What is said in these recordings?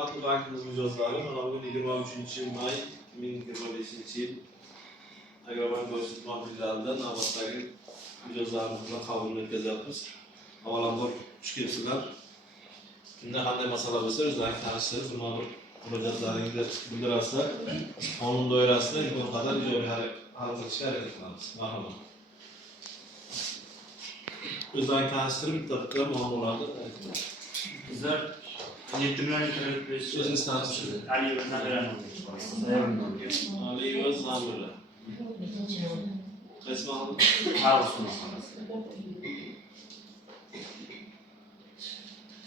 Aklı Bankımız mücazları, bugün 23 may 2025 yıl Agrobank Boşluk Mahmillerinde Nabat'taki mücazlarımızla kabul etkiz. Havalanlar hoş gelsinler. Şimdi hangi masala olsa özellikle tanıştırırız. Bunlar mücazlarını bildiraslar. Onun doyurasında ilk kadar iyice bir hareket etmemiz. Merhaba. Özellikle tanıştırıp tabii muammalarda Bizler yetimler internetleri söz istansiyonu. Ali ve Nadir'e Ali ve Zamır'ı. Kaçma aldın? Ağustos.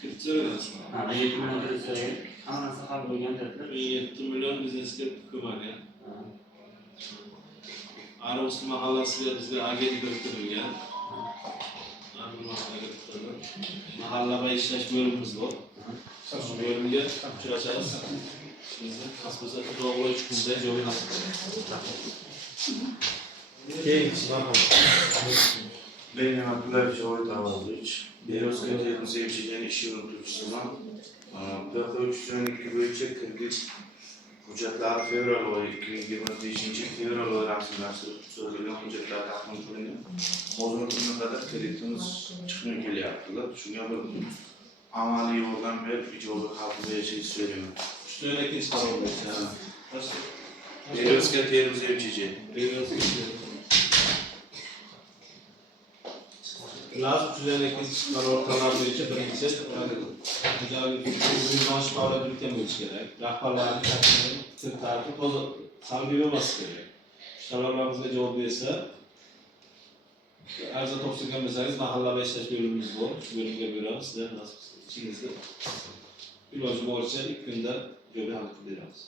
Kırkçı aslında. Ha, yetimler internetleri ama nasıl kabul edilen dediler? 17 milyon biznesler kumarya. Arabası mahallası bizde agent götürülgen. Arabası mahallası götürülgen. Mahallaba işleş bölümümüz var. Bu bölümde çıkacağız. Şimdi kasbıza doğru 3 günde yolu nasıl? Genç, bakalım. Benim Abdullah Şavat Avazlıç. Beyaz Kater'in sevçilerini işi yürütücüsüne. Bakı 3 dönük bölçek kredit hücretler fevral ayı 2025 fevral ayı rasmileştirip söylenen hücretler takdim edildi. O zamanına kadar kreditimiz çıkmıyor geliyordular. Çünkü bir amali yoldan bir yolu kalkıp bir şey söylemiyor. Üstüne ikinci taraf oluyor. Beyaz Kater'in sevçici. Lazım üzerine ikinci ortalarda için birinci maaş bağla birlikte gerek. Rahbarların takımının tarifi tozu samimi olması gerek. Şarlarımızda cevap verirse Erza Topsu gömürseniz mahalla 5 bölümümüz var. Şu bölümde bölümü size nasıl içinizde bir hocam orçaya ilk günde göre halk ederiz.